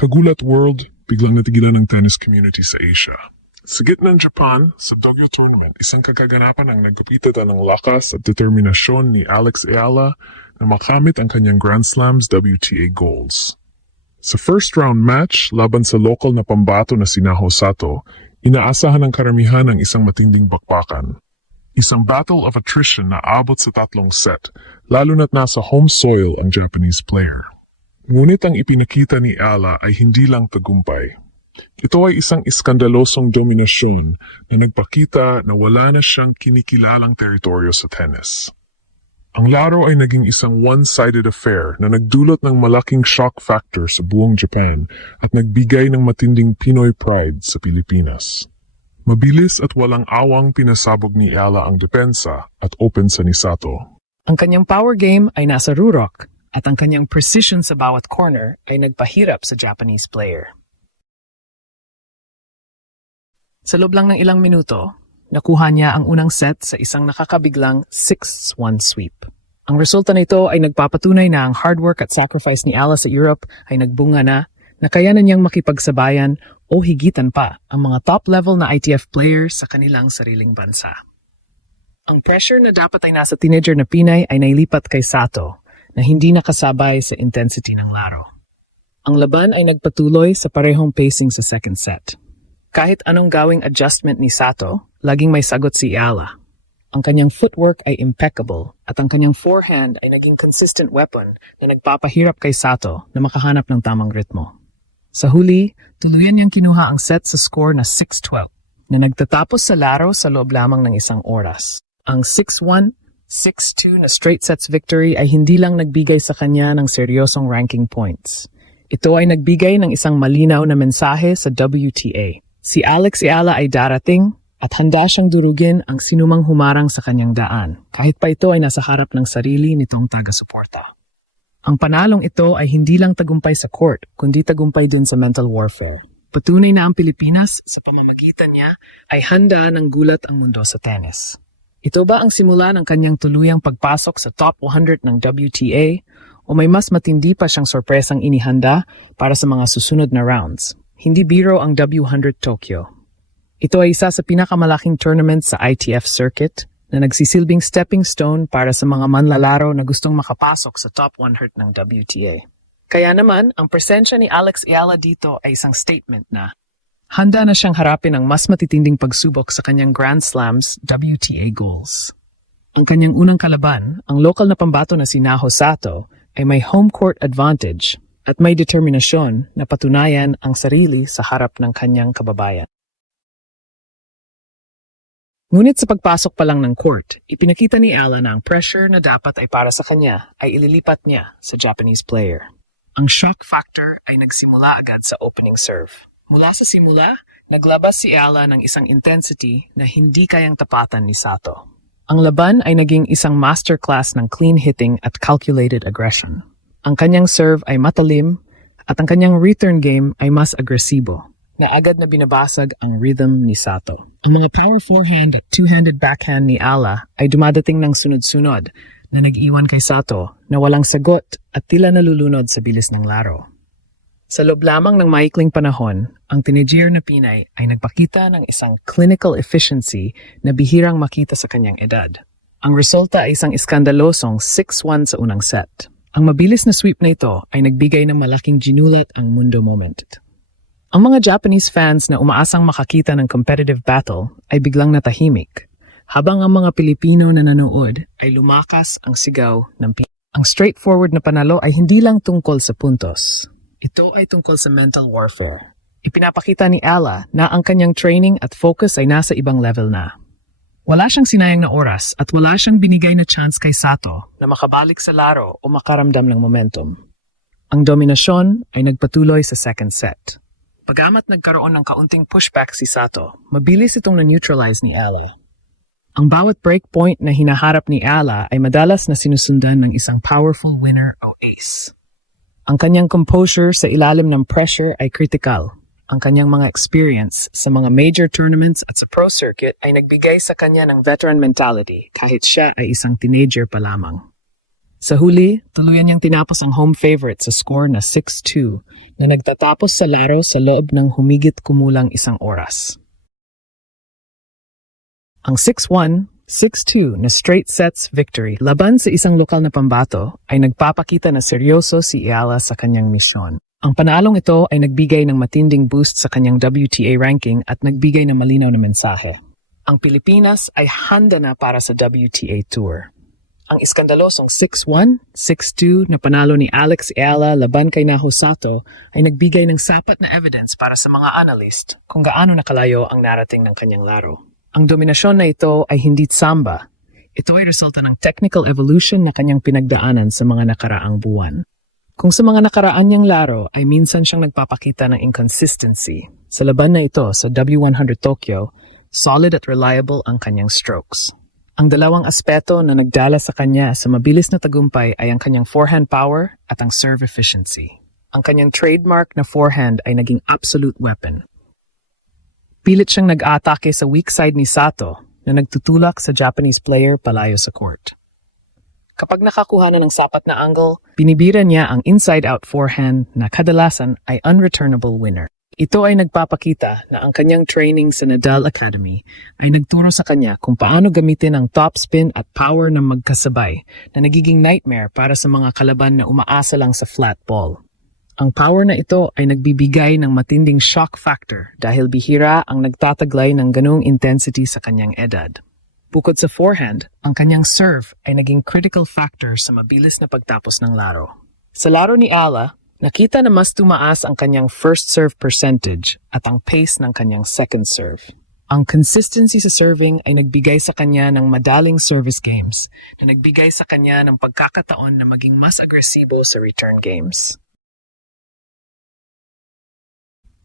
Kagulat world, biglang natigilan ng tennis community sa Asia. Sa gitna ng Japan, sa Tokyo Tournament, isang kagaganapan ang nagpapitata ng lakas at determinasyon ni Alex Ayala na makamit ang kanyang Grand Slams WTA goals. Sa first round match, laban sa local na pambato na si Naho Sato, inaasahan ng karamihan ang isang matinding bakbakan. Isang battle of attrition na abot sa 3 set, lalo na't nasa home soil ang Japanese player. Ngunit ang ipinakita ni Ayala ay hindi lang tagumpay. Ito ay isang iskandalosong dominasyon na nagpakita na wala na siyang kinikilalang teritoryo sa tennis. Ang laro ay naging isang one-sided affair na nagdulot ng malaking shock factor sa buong Japan at nagbigay ng matinding Pinoy pride sa Pilipinas. Mabilis at walang awang pinasabog ni Ayala ang depensa at open sa ni Sato. Ang kanyang power game ay nasa rurok at ang kanyang precision sa bawat corner ay nagpahirap sa Japanese player. Sa loob lang ng ilang minuto, nakuha niya ang unang set sa isang nakakabiglang 6-1 sweep. Ang resulta nito ay nagpapatunay na ang hard work at sacrifice ni Ayala sa Europe ay nagbunga na kayanan niyang makipagsabayan o higitan pa ang mga top-level na ITF players sa kanilang sariling bansa. Ang pressure na dapat ay nasa teenager na Pinay ay nailipat kay Sato na hindi nakasabay sa intensity ng laro. Ang laban ay nagpatuloy sa parehong pacing sa second set. Kahit anong gawing adjustment ni Sato, laging may sagot si Ayala. Ang kanyang footwork ay impeccable at ang kanyang forehand ay naging consistent weapon na nagpapahirap kay Sato na makahanap ng tamang ritmo. Sa huli, tuluyan niyang kinuha ang set sa score na 6-12 na nagtatapos sa laro sa loob lamang ng isang oras. Ang 6-1, 6-2 na straight sets victory ay hindi lang nagbigay sa kanya ng seryosong ranking points. Ito ay nagbigay ng isang malinaw na mensahe sa WTA. Si Alex Ayala ay darating at handa siyang durugin ang sinumang humarang sa kanyang daan, kahit pa ito ay nasa harap ng sarili nitong taga-suporta. Ang panalong ito ay hindi lang tagumpay sa court, kundi tagumpay dun sa mental warfare. Patunay na ang Pilipinas, sa pamamagitan niya, ay handa ng gulat ang mundo sa tennis. Ito ba ang simula ng kanyang tuluyang pagpasok sa top 100 ng WTA o may mas matindi pa siyang sorpresang inihanda para sa mga susunod na rounds? Hindi biro ang W100 Tokyo. Ito ay isa sa pinakamalaking tournament sa ITF circuit na nagsisilbing stepping stone para sa mga manlalaro na gustong makapasok sa top 100 ng WTA. Kaya naman, ang presensya ni Alex Ayala dito ay isang statement na handa na siyang harapin ang mas matitinding pagsubok sa kanyang Grand Slams WTA goals. Ang kanyang unang kalaban, ang lokal na pambato na si Naho Sato, ay may home court advantage at may determinasyon na patunayan ang sarili sa harap ng kanyang kababayan. Ngunit sa pagpasok pa lang ng court, ipinakita ni Ayala na ang pressure na dapat ay para sa kanya ay ililipat niya sa Japanese player. Ang shock factor ay nagsimula agad sa opening serve. Mula sa simula, naglabas si Ayala ng isang intensity na hindi kayang tapatan ni Sato. Ang laban ay naging isang masterclass ng clean hitting at calculated aggression. Ang kanyang serve ay matalim at ang kanyang return game ay mas agresibo, na agad na binabasag ang rhythm ni Sato. Ang mga power forehand at two-handed backhand ni Ayala ay dumadating ng sunod-sunod na nag-iwan kay Sato na walang sagot at tila nalulunod sa bilis ng laro. Sa loob lamang ng maikling panahon, ang teenager na Pinay ay nagpakita ng isang clinical efficiency na bihirang makita sa kanyang edad. Ang resulta ay isang iskandalosong 6-1 sa unang set. Ang mabilis na sweep na ito ay nagbigay ng malaking ginulat ang mundo moment. Ang mga Japanese fans na umaasang makakita ng competitive battle ay biglang natahimik, habang ang mga Pilipino na nanood ay lumakas ang sigaw ng Pinay. Ang straightforward na panalo ay hindi lang tungkol sa puntos. Ito ay tungkol sa mental warfare. Ipinapakita ni Ayala na ang kanyang training at focus ay nasa ibang level na. Wala siyang sinayang na oras at wala siyang binigay na chance kay Sato na makabalik sa laro o makaramdam ng momentum. Ang dominasyon ay nagpatuloy sa second set. Pagamat nagkaroon ng kaunting pushback si Sato, mabilis itong na-neutralize ni Ayala. Ang bawat break point na hinaharap ni Ayala ay madalas na sinusundan ng isang powerful winner o ace. Ang kanyang composure sa ilalim ng pressure ay critical. Ang kanyang mga experience sa mga major tournaments at sa pro circuit ay nagbigay sa kanya ng veteran mentality kahit siya ay isang teenager pa lamang. Sa huli, tuluyan niyang tinapos ang home favorite sa score na 6-2 na nagtatapos sa laro sa loob ng humigit kumulang 1 oras. Ang 6-1, 6-2 na straight sets victory laban sa isang lokal na pambato ay nagpapakita na seryoso si Ayala sa kanyang misyon. Ang panalong ito ay nagbigay ng matinding boost sa kanyang WTA ranking at nagbigay ng malinaw na mensahe. Ang Pilipinas ay handa na para sa WTA Tour. Ang iskandalosong 6-1, 6-2 na panalo ni Alex Ayala laban kay Naho Sato ay nagbigay ng sapat na evidence para sa mga analyst kung gaano nakalayo ang narating ng kanyang laro. Ang dominasyon na ito ay hindi tsamba. Ito ay resulta ng technical evolution na kanyang pinagdaanan sa mga nakaraang buwan. Kung sa mga nakaraan niyang laro ay minsan siyang nagpapakita ng inconsistency, sa laban na ito sa W100 Tokyo, solid at reliable ang kanyang strokes. Ang dalawang aspeto na nagdala sa kanya sa mabilis na tagumpay ay ang kanyang forehand power at ang serve efficiency. Ang kanyang trademark na forehand ay naging absolute weapon. Pilit siyang nag-aatake sa weak side ni Sato na nagtutulak sa Japanese player palayo sa court. Kapag nakakuha na ng sapat na angle, binibira niya ang inside-out forehand na kadalasan ay unreturnable winner. Ito ay nagpapakita na ang kanyang training sa Nadal Academy ay nagturo sa kanya kung paano gamitin ang topspin at power ng magkasabay na nagiging nightmare para sa mga kalaban na umaasa lang sa flat ball. Ang power na ito ay nagbibigay ng matinding shock factor dahil bihira ang nagtataglay ng ganung intensity sa kanyang edad. Bukod sa forehand, ang kanyang serve ay naging critical factor sa mabilis na pagtapos ng laro. Sa laro ni Ayala, nakita na mas tumaas ang kanyang first serve percentage at ang pace ng kanyang second serve. Ang consistency sa serving ay nagbigay sa kanya ng madaling service games na nagbigay sa kanya ng pagkakataon na maging mas agresibo sa return games.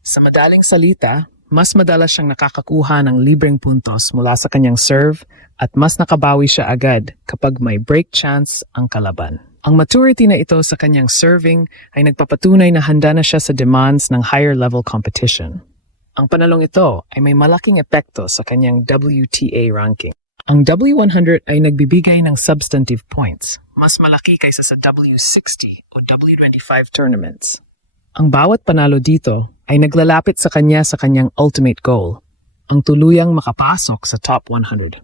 Sa madaling salita, mas madalas siyang nakakakuha ng libreng puntos mula sa kanyang serve at mas nakabawi siya agad kapag may break chance ang kalaban. Ang maturity na ito sa kanyang serving ay nagpapatunay na handa na siya sa demands ng higher level competition. Ang panalong ito ay may malaking epekto sa kanyang WTA ranking. Ang W100 ay nagbibigay ng substantive points, mas malaki kaysa sa W60 o W25 tournaments. Ang bawat panalo dito ay naglalapit sa kanyang ultimate goal, ang tuluyang makapasok sa top 100.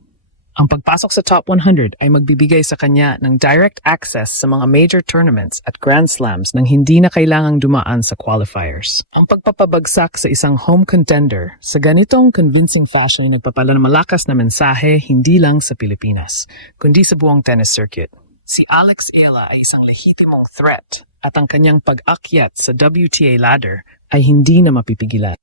Ang pagpasok sa top 100 ay magbibigay sa kanya ng direct access sa mga major tournaments at Grand Slams nang hindi na kailangang dumaan sa qualifiers. Ang pagpapabagsak sa isang home contender sa ganitong convincing fashion ay nagpapala ng malakas na mensahe hindi lang sa Pilipinas, kundi sa buong tennis circuit. Si Alex Ayala ay isang lehitimong threat at ang kanyang pag-akyat sa WTA ladder ay hindi na mapipigilan.